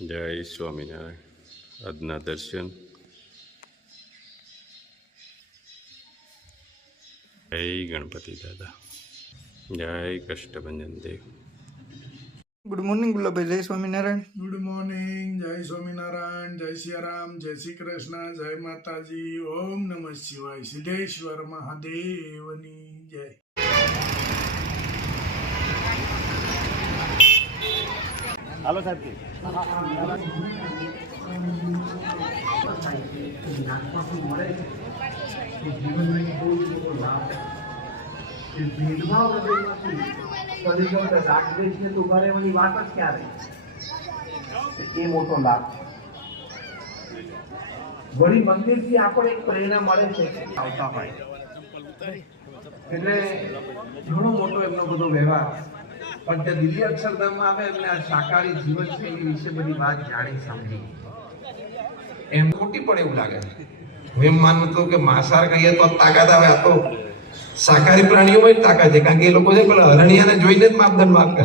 જય સ્વામિનારાયણ. આજના દર્શન. જય ગણપતિ દાદા. જય કષ્ટભંજન દેવ. Good morning Gulabbhai. જય સ્વામિનારાયણ. Good morning. જય સ્વામિનારાયણ. જય સિયારામ. જય શ્રી કૃષ્ણ. જય માતાજી. ઓમ નમઃ શિવાય. સિદ્ધેશ્વર મહાદેવની જય. હાલો સાહેબ. એ મોટો લાભ વળી મંદિર થી આપણને એક પ્રેરણા મળે છે આવતા હોય એટલે ઘણો મોટો એમનો બધો વ્યવહાર. પણ તે દિવ્ય અક્ષરધામમાં આવે એટલે આ શાકાહારી જીવનશૈલી વિશે બધી વાત જાણી સમજી એમ ખોટી પડે એવું લાગે. હું એમ માનું તો કે માંસાહાર કહીએ તો તાકાત આવે. આ તો શાકાહારી પ્રાણીઓમાં જ તાકાત છે, કારણ કે એ લોકો છે પેલા હરણિયાને જોઈને જ માપદંડ માફ કરે.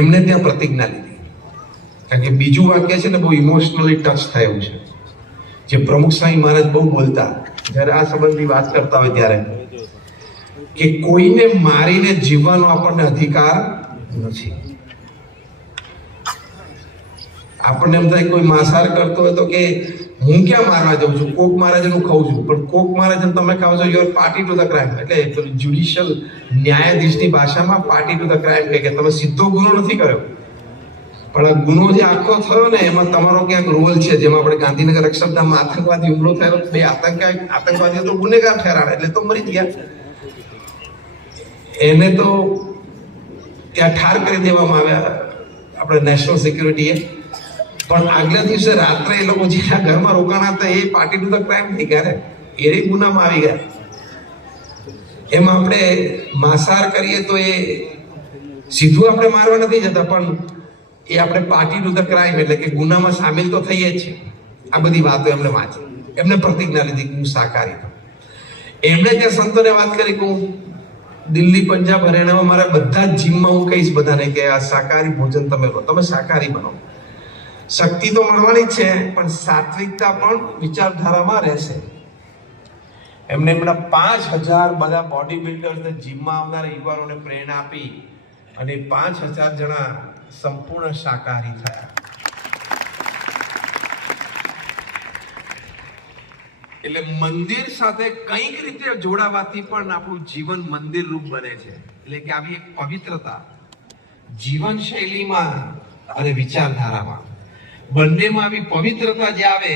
એમને ત્યાં પ્રતિજ્ઞા લીધી, કારણ કે બીજું વાક્ય છે ને બહુ ઇમોશનલી ટચ થાય એવું છે, જે પ્રમુખ સ્વામી મહારાજ બહુ બોલતા જ્યારે આ સંબંધની વાત કરતા હોય ત્યારે, કે કોઈને મારીને જીવવાનો આપણને અધિકાર નથી. આપણને એમ થાય કોઈ માંસાહાર કરતો હોય તો કે હું ક્યાં મારવા જાઉં છું, કોક મહારાજ હું ખાઉં છું, પણ કોક મહારાજ તમે ખાવ છો your party to the crime. એટલે જ્યુડિશિયલ ન્યાયાધીશની ભાષામાં પાર્ટી ટુ ધ ક્રાઇમ કે તમે સીધો ગુનો નથી કર્યો, પણ આ ગુનો જે આખો થયો ને એમાં તમારો ક્યાંક રોલ છે. જેમાં આપણે ગાંધીનગર અક્ષરધામમાં આતંકવાદી હુમલો થયેલો, બે આતંકવાદીઓ તો ગુનેગાર ઠેરાણા, એટલે તો મરી જ ગયા. એને તો ત્યાં ઠાર કરી દેવામાં આવ્યા આપણે નેશનલ સિક્યુરિટીએ. પણ આગલા દિવસે રાત્રે એ લોકો જેના ઘરમાં રોકાણા હતા એ પાર્ટી ટુ ધ ક્રાઇમ થઈ ગયા, એ ગુનામાં આવી ગયા. એમ આપણે માંસાહાર કરીએ તો એ સીધું આપણે મારવા નથી જતા, પણ એ આપણે પાર્ટી ટુ ધ ક્રાઇમ એટલે કે ગુનામાં સામેલ તો થઈએ જ છે. આ બધી વાતો એમને વાંચી, એમને પ્રતિજ્ઞા લીધી કે હું શાકાહારી. એમણે ત્યાં સંતોને વાત કરી કે હું દિલ્હી, પંજાબ, હરિયાણામાં મારા બધા જ જીમમાં હું કહીશ બધાને કે આ શાકાહારી ભોજન તમે લો, તમે શાકાહારી બનો. શક્તિ તો મળવાની જ છે, પણ સાત્વિકતા પણ વિચારધારામાં રહેશે. એમને એમના 5000 બધા બોડી બિલ્ડર્સને જીમમાં આવનારા યુવાનોને પ્રેરણા આપી અને 5000 જણા સંપૂર્ણ શાકાહારી થયા. એટલે મંદિર સાથે કંઈક રીતે જોડાવાથી પણ આપણું જીવન મંદિર રૂપ બને છે. એટલે કે આવી એક પવિત્રતા જીવન શૈલીમાં અને વિચારધારામાં બંનેમાં આવી પવિત્રતા જે આવે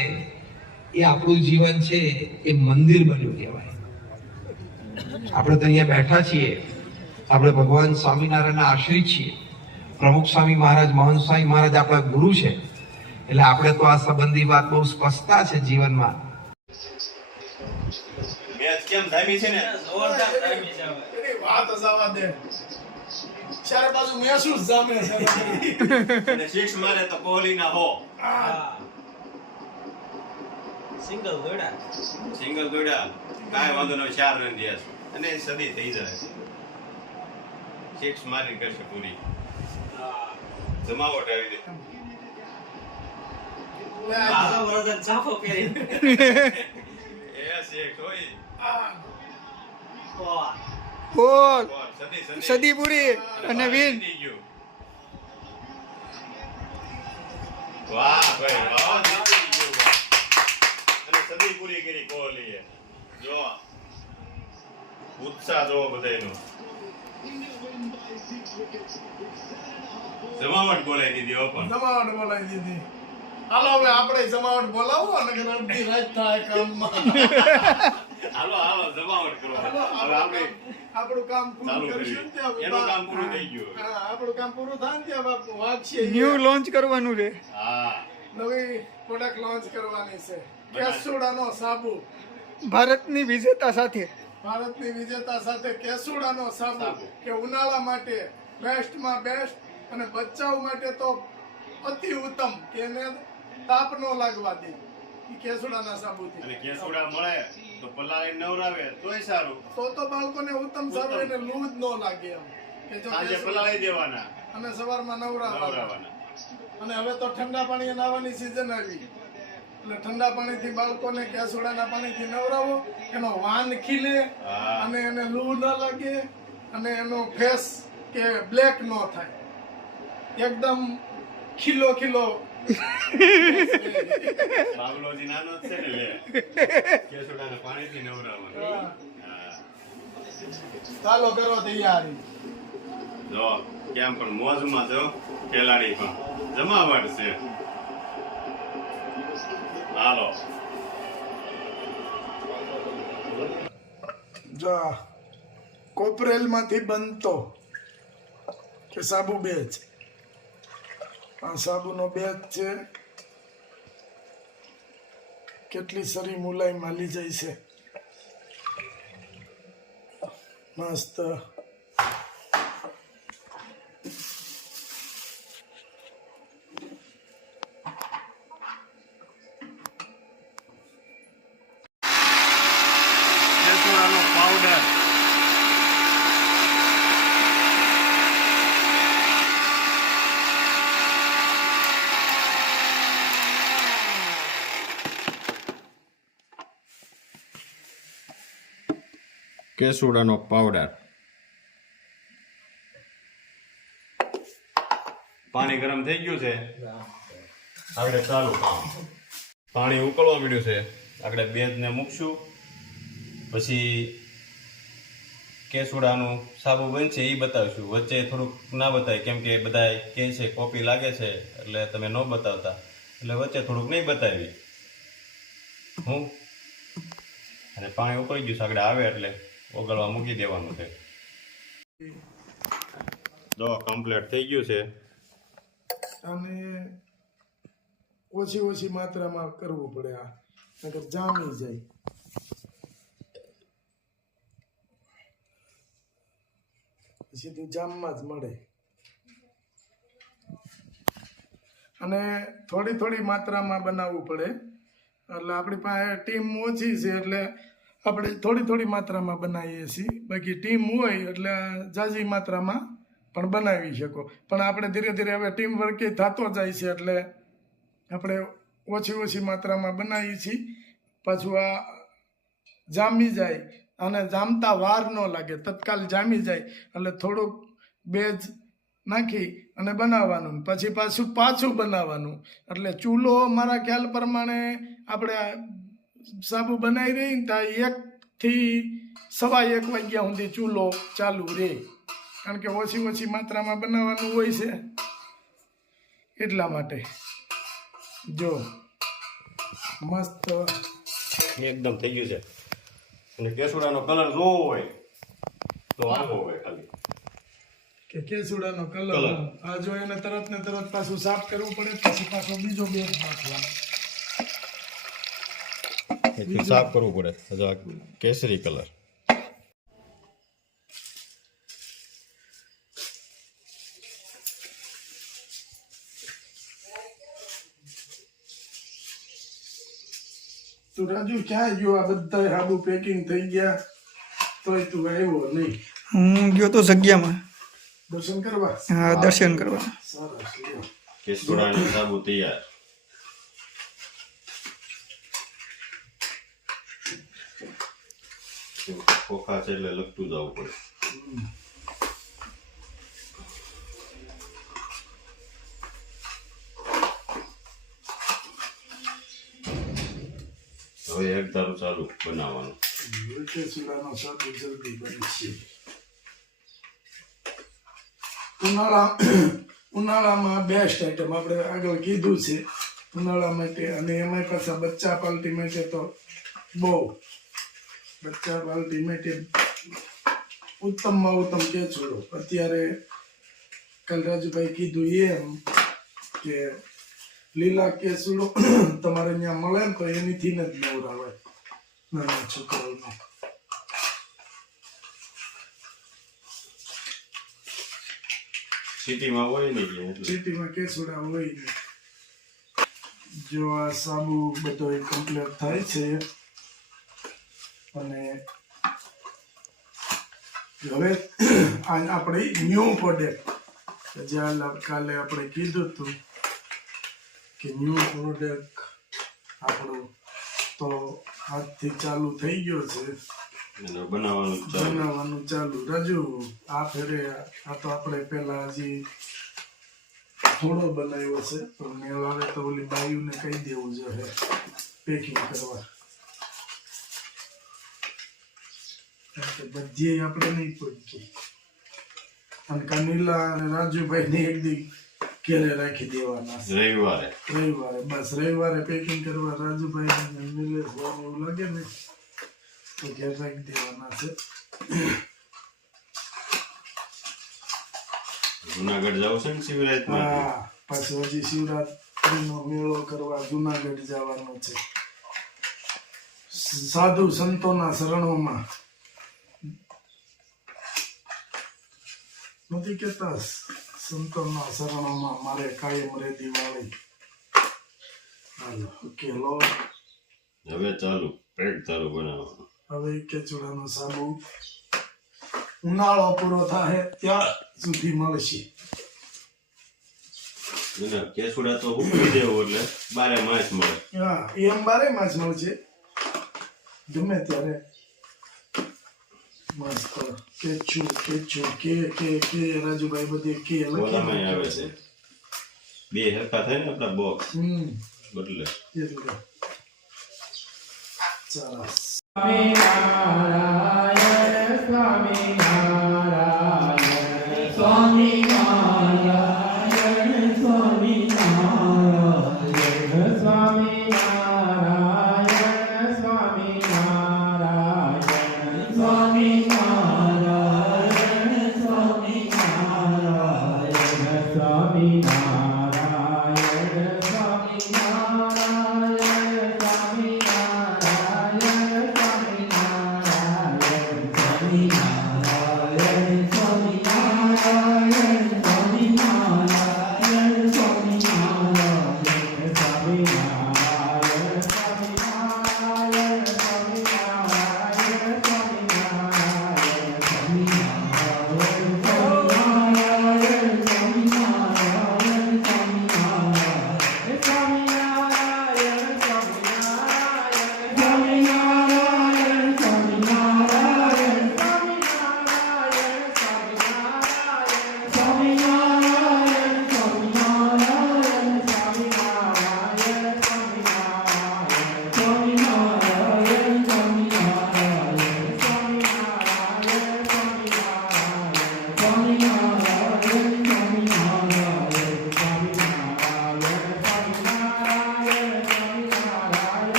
એ આપણું જીવન છે એ મંદિર બન્યું કહેવાય. આપણે તો અહીંયા બેઠા છીએ, આપણે ભગવાન સ્વામિનારાયણના આશ્રિત છીએ. પ્રમુખ સ્વામી મહારાજ, મહંત સ્વામી મહારાજ આપણા ગુરુ છે, એટલે આપણે તો આ સંબંધી વાત બહુ સ્પષ્ટતા છે જીવનમાં. કેમ ધામી છે ને જોરદાર ધામી છે. એની વાત અસાવા દે. ચારે બાજુ મહેસૂસ જામે છે. અને સિક્સ મારે તો કોહલી ના હો. સિંગલ દોડા કાંઈ વાંધો નહીં, 4 રન થયા છે અને સદી થઈ જાય. સિક્સ મારી કરશે પૂરી. જમાવટ આવી દે. સદી પૂરી અને વિન. વાહ ભાઈ વાહ, અને સદી પૂરી કરી કોહલીએ. જો ઉત્સાહ જો બધાયનો. જમાવટ બોલાવી દીધી ઓપન. જમાવટ બોલાવી દીધી. હાલો હવે આપણે જમાવટ બોલાવો અને કે અડધી રાત થાય કામમાં. હાલો જમાવટ કરો. હવે આપણે આપણું કામ પૂરું કરીશું ને ત્યાં એનું કામ પૂરું થઈ ગયું. હા, આપણું કામ પૂરું થાય ને ત્યાં બાપુ વાત છે. ન્યૂ લોન્ચ કરવાનું છે. હા, નવી પ્રોડક્ટ લોન્ચ કરવાની છે. કેસુડાનો સાબુ. ભારતની વિજેતા સાથે ભારતની વિજેતા સાથે કેસુડાનો સાબુ કે ઉનાળા માટે બેસ્ટમાં બેસ્ટ અને બચ્ચાઓ માટે તો અતિ ઉત્તમ, કે એને તાપ ન લાગવા દે. કેસુડાના સાબુથી અને કેસુડા મળે તો પલાળી નવરાવે તોય સારું. તો બાળકોને ઉત્તમ સારું, એને લૂ જ ન લાગે એમ. કે જો સાંજે પલાળી દેવાના. અને સવારમાં નવરાવાના. નવરાવાના. અને હવે તો ઠંડા પાણીએ નાહવાની સિઝન આવી એટલે ઠંડા પાણીથી બાળકોને કેસુડાના પાણીથી નવરાવો, એનો વાન ખીલે હા. અને એને લૂ ન લાગે અને એનો ફેસ કે બ્લેક ન થાય, એકદમ ખીલો ખીલો. બાબલોજી નાનો જ છે ને લે. કેસુડાના પાણીથી નવરાવવાનું. હા. હા. ચાલો કરો તૈયારી. જો કેમ પણ મોજમાં જો ખેલાડી પણ જમાવટ છે. હાલો જો કોપરેલમાંથી બનતો કે સાબુ બેજ, આ સાબુનો બેજ છે. કેટલી સરી મુલાયમ હાલી જાય છે, મસ્ત. કેસુડાનો પાવડર. કેસુડાનો પાવડર. પાણી ગરમ થઈ ગયું છે, આપણે ચાલુ કામ. પાણી ઉકળવા મળ્યું છે, આપણે બેજને મૂકશું. પછી કેસુડાનું સાબુ બનશે એ બતાવશું. વચ્ચે થોડુંક ના બતાય, કેમ કે બધા કહે છે કોપી લાગે છે એટલે તમે ન બતાવતા, એટલે વચ્ચે થોડુંક નહીં બતાવી હું. અને પાણી ઉકળી ગયું છે, આગળ આવે એટલે ઓગળવા મૂકી દેવાનું છે. જો કમ્પ્લીટ થઈ ગયું છે. અને ઓછી ઓછી માત્રામાં કરવું પડે, આ નકર જામી જાય. સીધું જામમાં જ મળે. અને થોડી થોડી માત્રામાં બનાવવું પડે. એટલે આપણી પાસે ટીમ ઓછી છે એટલે આપણે થોડી થોડી માત્રામાં બનાવીએ છીએ. બાકી ટીમ હોય એટલે ઝાઝી માત્રામાં પણ બનાવી શકો. પણ આપણે ધીરે ધીરે હવે ટીમ વર્ક થતો જાય છે એટલે આપણે ઓછી ઓછી માત્રામાં બનાવીએ છીએ. પાછું આ જામી જાય અને જામતા વાર ન લાગે, તત્કાલ જામી જાય એટલે થોડુંક બેજ નાખી અને બનાવવાનું, પછી પાછું બનાવવાનું. એટલે ચૂલો મારા ખ્યાલ પ્રમાણે આપણે સાબુ બનાવી રહી ને ત્યાં 1 થી 1:15 વાગ્યા સુધી ચૂલો ચાલુ રહે, કારણ કે ઓછી ઓછી માત્રામાં બનાવવાનું હોય છે એટલા માટે. જો મસ્ત એકદમ થઈ ગયું છે. અને કેસુડાનો કલર જોવો હોય તો આવો હોય ખાલી કે કેસુડાનો કલર. કલર. આ જો એને તરત ને તરત પાછું સાફ કરવું પડે, પછી પાછો બીજો બેગ નાખવાનો. એટલું સાફ કરવું પડે. જો આ કેસરી કલર. તું રાજુ ક્યાં ગયો? આ બધા સાબુ પેકિંગ થઈ ગયા તોય તું આવ્યો નહીં. હું ગયો તો જગ્યામાં, દર્શન કરવા. હા દર્શન કરવા. સરસ, લ્યો. કેસુડાનો સાબુ તૈયાર. ખોખા છે એટલે લગતું જવું પડે. હવે એક ધારું ચાલુ બનાવવાનું. કેસુડાનો સાબુ જલ્દી બનશે. ઉનાળામાં બેસ્ટ આઈટમ આપણે આગળ કીધું છે ઉનાળા માટે. અને એમાં પાછા બચ્ચા પાર્ટી માટે તો બહુ, બચ્ચા પાર્ટી માટે ઉત્તમમાં ઉત્તમ કેસુડો. અત્યારે કલરાજભાઈ કીધું એમ કે લીલા કેસુડો તમારે અહીંયા મળે ને તો એનીથી જ નવરાવાય નાના છોકરાઓને. સિટીમાં હોય ને એટલે સિટીમાં કેસુડા હોય ને. જો આ સાબુ બધો કમ્પ્લીટ થાય છે અને હવે આપણે ન્યૂ પ્રોડક્ટ કે જ્યાં કાલે આપણે કીધું હતું કે ન્યૂ પ્રોડક્ટ આપણું તો આજથી ચાલુ થઈ ગયો છે એને બનાવવાનું ચાલુ. રાજુ આ ફેરે આ તો આપણે પેલા હજી થોડો બનાવ્યો છે પણ મેળ આવે તો ઓલી બાયુને કહી દેવું જોઈએ પેકિંગ કરવા, કારણ કે બધી આપણે નહીં પહોંચી. અને કાનીલા અને રાજુભાઈ ને એક દી ઘેરે રાખી દેવાના છે રવિવારે. બસ રવિવારે પેકિંગ કરવા રાજુભાઈ ને નિલેશ એવું લાગે ને તો ઘેર રાખી દેવાના છે. જુનાગઢ જાવ છે ને શિવરાજમાં? હા, પાછું હજી શિવરાત્રીનો મેળો કરવા જુનાગઢ જવાનો છે. સાધુ સંતોના શરણોમાં નથી કેતા સંતોના શરણોમાં મારે કાયમ રે દિવાળી. હાલો કેલો હવે ચાલુ પેક ચાલુ બનાવવાનું. હવે કેચુડાનો સાબુ ઉનાળો પૂરો થાય ત્યાં સુધી મળશે. કેસુડા તો ઉકળી દેવું એટલે 12 માસ મળે. હા, એમ 12 માસ મળશે ગમે ત્યારે. મસ્ત કેચું કે રાજુભાઈ બધી કે ઓલામાં આવે છે. બે હરખા થાય ને આપણા બોક્સ બદલે. એટલે ચાલો Swami